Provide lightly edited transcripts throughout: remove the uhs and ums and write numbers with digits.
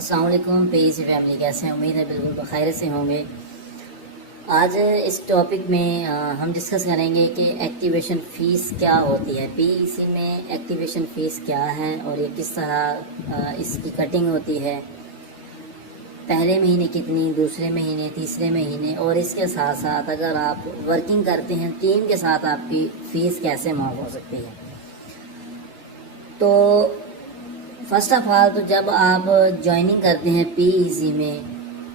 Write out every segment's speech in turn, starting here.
السلام علیکم page family, کیسے ہیں؟ امید ہے بالکل بخیر سے ہوں گے۔ آج اس ٹاپک میں ہم ڈسکس کریں گے کہ ایکٹیویشن فیس کیا ہوتی ہے، پی ای سی میں ایکٹیویشن فیس کیا ہے اور یہ کس طرح اس کی کٹنگ ہوتی ہے، پہلے مہینے کتنی، دوسرے مہینے، تیسرے مہینے، اور اس کے ساتھ ساتھ اگر آپ ورکنگ کرتے ہیں ٹیم کے ساتھ آپ کی فیس کیسے معاف ہو سکتی ہے۔ تو فرسٹ آف آل تو جب آپ جوائننگ کرتے ہیں پی ای سی میں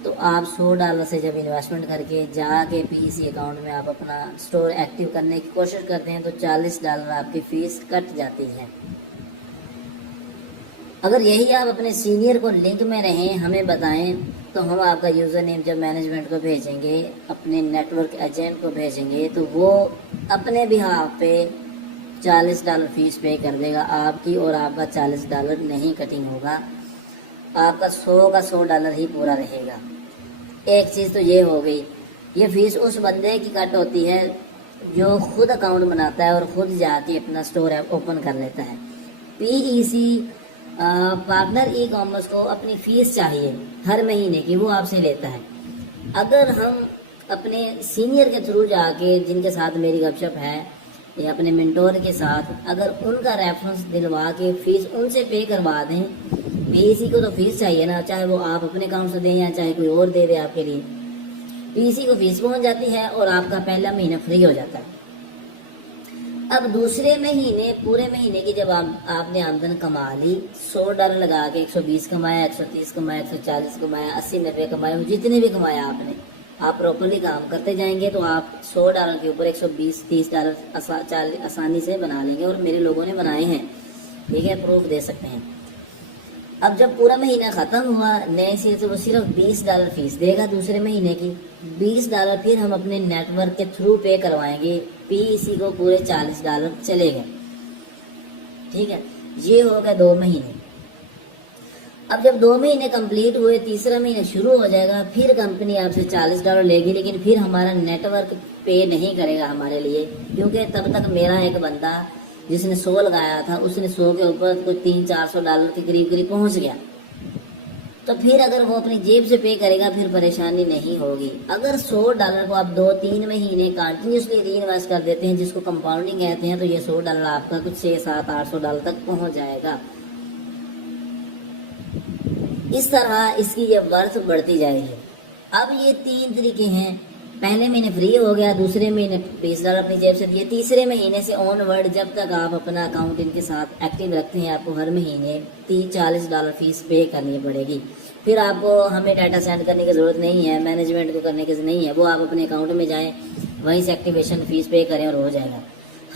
تو آپ $100 سے جب انویسٹمنٹ کر کے جا کے پی ای سی اکاؤنٹ میں آپ اپنا اسٹور ایکٹیو کرنے کی کوشش کرتے ہیں تو $40 آپ کی فیس کٹ جاتی ہے۔ اگر یہی آپ اپنے سینئر کو لنک میں رہیں ہمیں بتائیں تو ہم آپ کا یوزر نیم جب مینجمنٹ کو بھیجیں گے، اپنے نیٹ ورک ایجنٹ کو بھیجیں گے تو وہ اپنے بہاف پہ $40 فیس پے کر دے گا آپ کی، اور آپ کا $40 نہیں کٹنگ ہوگا، آپ کا $100 ہی پورا رہے گا۔ ایک چیز تو یہ ہو گئی، یہ فیس اس بندے کی کٹ ہوتی ہے جو خود اکاؤنٹ بناتا ہے اور خود جا کے اپنا اسٹور اوپن کر لیتا ہے۔ پی ای سی پارٹنر ای کامرس کو اپنی فیس چاہیے ہر مہینے کی، وہ آپ سے لیتا ہے۔ اگر ہم اپنے سینئر کے تھرو جا کے، جن کے ساتھ میری گپ شپ ہے یا اپنے منٹور کے ساتھ، اگر ان کا ریفرنس دلوا کے فیس ان سے پے کروا دیں، پی ای سی کو تو فیس چاہیے نا، چاہے وہ آپ اپنے اکاؤنٹ سے دیں یا چاہے کوئی اور دے دے آپ کے لیے، پی ای سی کو فیس پہنچ جاتی ہے اور آپ کا پہلا مہینہ فری ہو جاتا ہے۔ اب دوسرے مہینے، پورے مہینے کی جب آپ نے آمدن کما لی، $100 لگا کے 120 کمایا، 130 کمایا، 140 کمایا، 80 90 کمایا، جتنے بھی کمایا آپ پراپرلی کام کرتے جائیں گے تو آپ $100 کے اوپر $120-30 آسانی سے بنا لیں گے، اور میرے لوگوں نے بنائے ہیں، ٹھیک ہے، پروف دے سکتے ہیں۔ اب جب پورا مہینہ ختم ہوا، نئے سرے سے وہ صرف $20 فیس دے گا دوسرے مہینے کی، $20 پھر ہم اپنے نیٹ ورک کے تھرو پے کروائیں گے، پی ای سی کو پورے $40 چلے گئے، ٹھیک ہے۔ یہ ہو گئے 2 مہینے۔ اب جب 2 مہینے کمپلیٹ ہوئے، تیسرا مہینہ شروع ہو جائے گا، پھر کمپنی آپ سے $40 لے گی، لیکن پھر ہمارا نیٹ ورک پے نہیں کرے گا ہمارے لیے، کیونکہ تب تک میرا ایک بندہ جس نے 100 لگایا تھا، اس نے 100 کے اوپر کوئی $300-400 کے قریب پہنچ گیا، تو پھر اگر وہ اپنی جیب سے پے کرے گا پھر پریشانی نہیں ہوگی۔ اگر $100 کو آپ 2-3 مہینے کنٹینیوسلی ری انویسٹ کر دیتے ہیں، جس کو کمپاؤنڈنگ کہتے ہیں، تو یہ $100 آپ کا کچھ $600-700-800 تک پہنچ جائے گا۔ اس طرح اس کی یہ ورث بڑھتی جائے گی۔ اب یہ 3 طریقے ہیں، پہلے مہینے فری ہو گیا، دوسرے مہینے $20 اپنی جیب سے دیے، تیسرے مہینے سے آن ورڈ جب تک آپ اپنا اکاؤنٹ ان کے ساتھ ایکٹیو رکھتے ہیں، آپ کو ہر مہینے $40 فیس پے کرنی پڑے گی۔ پھر آپ کو ہمیں ڈاٹا سینڈ کرنے کی ضرورت نہیں ہے، مینجمنٹ کو کرنے کی نہیں ہے، وہ آپ اپنے اکاؤنٹ میں جائیں، وہیں سے ایکٹیویشن فیس پے کریں اور ہو جائے گا۔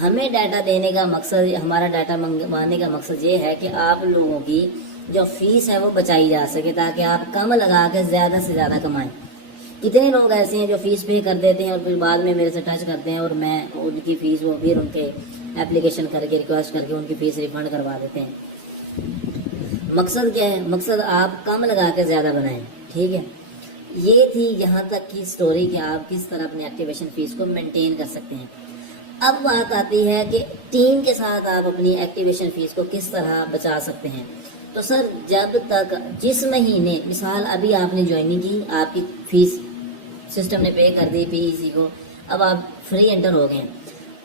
ہمیں ڈاٹا دینے کا مقصد، ہمارا ڈاٹا منگوانے کا مقصد یہ ہے کہ آپ لوگوں کی جو فیس ہے وہ بچائی جا سکے، تاکہ آپ کم لگا کے زیادہ سے زیادہ کمائیں۔ کتنے لوگ ایسے ہیں جو فیس پے کر دیتے ہیں اور پھر بعد میں میرے سے ٹچ کرتے ہیں اور میں ان کی فیس، وہ پھر ان کے اپلیکیشن کر کے ریکویسٹ کر کے ان کی فیس ریفنڈ کروا دیتے ہیں۔ مقصد کیا ہے؟ مقصد آپ کم لگا کے زیادہ بنائیں، ٹھیک ہے۔ یہ تھی یہاں تک کی سٹوری کہ آپ کس طرح اپنے ایکٹیویشن فیس کو مینٹین کر سکتے ہیں۔ اب بات آتی ہے کہ ٹیم کے ساتھ آپ اپنی ایکٹیویشن فیس کو کس طرح بچا سکتے ہیں۔ تو سر، جب تک جس مہینے، مثال ابھی آپ نے جوائننگ کی، آپ کی فیس سسٹم نے پے کر دی پی ای سی کو، اب آپ فری انٹر ہو گئے۔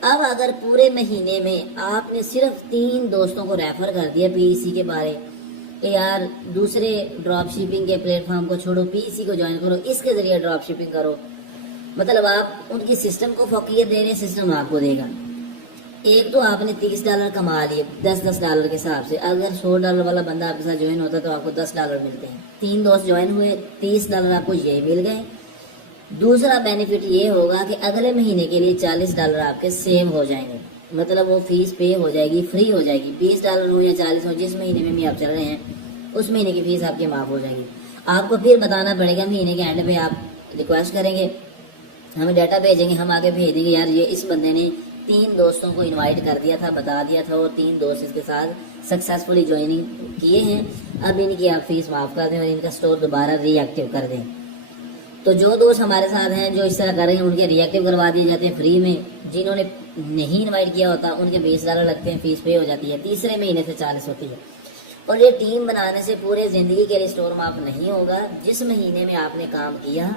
اب اگر پورے مہینے میں آپ نے صرف 3 دوستوں کو ریفر کر دیا پی ای سی کے بارے کہ یار دوسرے ڈراپ شپنگ کے پلیٹ فارم کو چھوڑو، پی ای سی کو جوائن کرو، اس کے ذریعے ڈراپ شپنگ کرو، مطلب آپ ان کی سسٹم کو فوقیت دے رہے ہیں، سسٹم آپ کو دے گا۔ ایک تو آپ نے $30 کما لیے $10 کے حساب سے، اگر $100 والا بندہ آپ کے ساتھ جوائن ہوتا ہے تو آپ کو $10 ملتے ہیں، 3 دوست جوائن ہوئے، $30 آپ کو یہ مل گئے۔ دوسرا بینیفٹ یہ ہوگا کہ اگلے مہینے کے لیے $40 آپ کے سیو ہو جائیں گے، مطلب وہ فیس پے ہو جائے گی، فری ہو جائے گی، $20 ہو یا 40 ہو، جس مہینے میں بھی آپ چل رہے ہیں اس مہینے کی فیس آپ کی معاف ہو جائے گی۔ آپ کو پھر بتانا پڑے گا، مہینے کے اینڈ پہ آپ ریکویسٹ کریں گے، ہمیں ڈاٹا بھیجیں گے، ہم آگے بھیج دیں گے، یار یہ اس بندے نے 3 دوستوں کو انوائٹ کر دیا تھا، بتا دیا تھا، اور 3 دوست اس کے ساتھ سکسیسفلی جوائننگ کیے ہیں، اب ان کی آپ فیس معاف کر دیں اور ان کا اسٹور دوبارہ ری ایکٹیو کر دیں۔ تو جو دوست ہمارے ساتھ ہیں جو اس طرح کر رہے ہیں، ان کے ری ایکٹیو کروا دیے جاتے ہیں فری میں، جنہوں نے نہیں انوائٹ کیا ہوتا ان کے $20 لگتے ہیں، فیس پے ہو جاتی ہے، تیسرے مہینے سے 40 ہوتی ہے۔ اور یہ ٹیم بنانے سے پورے زندگی کے لیے اسٹور معاف نہیں ہوگا. جس مہینے میں آپ نے کام کیا،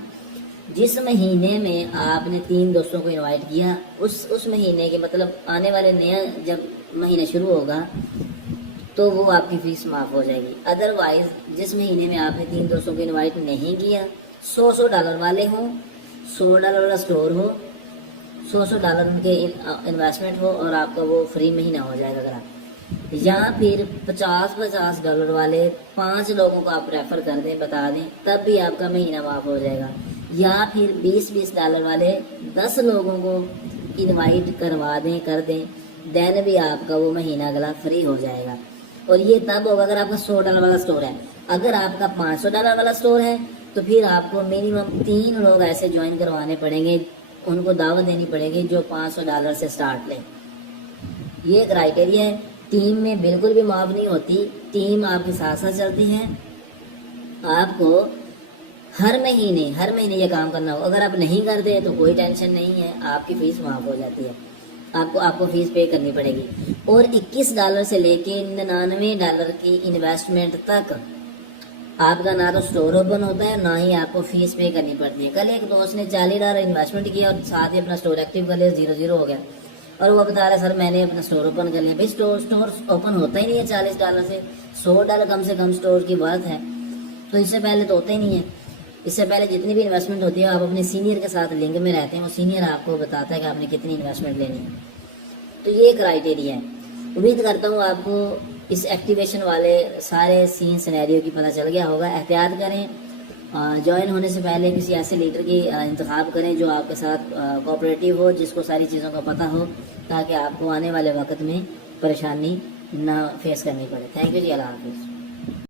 جس مہینے میں آپ نے 3 دوستوں کو انوائٹ کیا، اس مہینے کے مطلب آنے والے نیا جب مہینہ شروع ہوگا تو وہ آپ کی فیس معاف ہو جائے گی. ادروائز جس مہینے میں آپ نے 3 دوستوں کو انوائٹ نہیں کیا، $100 والے ہوں، $100 والا اسٹور ہو، $100 ان کے انویسٹمنٹ ہو اور آپ کا وہ فری مہینہ ہو جائے گا. اگر آپ یا پھر $50 والے 5 لوگوں کو آپ ریفر کر دیں، بتا دیں، تب بھی آپ کا مہینہ معاف ہو جائے گا. یا پھر $20 والے 10 لوگوں کو انوائٹ کروا دیں، کر دیں، دین بھی آپ کا وہ مہینہ اگلا فری ہو جائے گا. اور یہ تب ہوگا اگر آپ کا $100 والا اسٹور ہے. اگر آپ کا $500 والا اسٹور ہے تو پھر آپ کو منیمم 3 لوگ ایسے جوائن کروانے پڑیں گے، ان کو دعوت دینی پڑے گی جو $500 سے سٹارٹ لیں. یہ کرائٹیریا ہے. ٹیم میں بالکل بھی معاف نہیں ہوتی. ٹیم آپ کے ساتھ ساتھ چلتی ہے. آپ کو ہر مہینے یہ کام کرنا ہو. اگر آپ نہیں کرتے تو کوئی ٹینشن نہیں ہے، آپ کی فیس معاف ہو جاتی ہے. آپ کو فیس پے کرنی پڑے گی. اور $21 سے لے کے $99 کی انویسٹمنٹ تک آپ کا نہ تو اسٹور اوپن ہوتا ہے، نہ ہی آپ کو فیس پے کرنی پڑتی ہے. کل ایک دوست نے $40 انویسٹمنٹ کیا اور ساتھ ہی اپنا اسٹور ایکٹیو کر لیا، 0 ہو گیا. اور وہ بتا رہا ہے سر میں نے اپنا اسٹور اوپن کر لیا. بھائی اسٹور اوپن ہوتا ہی نہیں ہے $40 سے. $100 کم سے کم اسٹور کی بات ہے، تو اس سے پہلے تو ہوتا ہی نہیں ہے. اس سے پہلے جتنی بھی انویسٹمنٹ ہوتی ہے آپ اپنے سینئر کے ساتھ لنک میں رہتے ہیں، وہ سینئر آپ کو بتاتا ہے کہ آپ نے کتنی انویسٹمنٹ لینی ہے. تو یہ کرائٹیریا ہے. امید کرتا ہوں آپ کو اس ایکٹیویشن والے سارے سین سینیریو کی پتہ چل گیا ہوگا. احتیاط کریں، جوائن ہونے سے پہلے کسی ایسے لیڈر کی انتخاب کریں جو آپ کے ساتھ کوآپریٹیو ہو، جس کو ساری چیزوں کا پتہ ہو، تاکہ آپ کو آنے والے وقت میں پریشانی نہ فیس کرنی پڑے. تھینک یو جی، اللہ حافظ.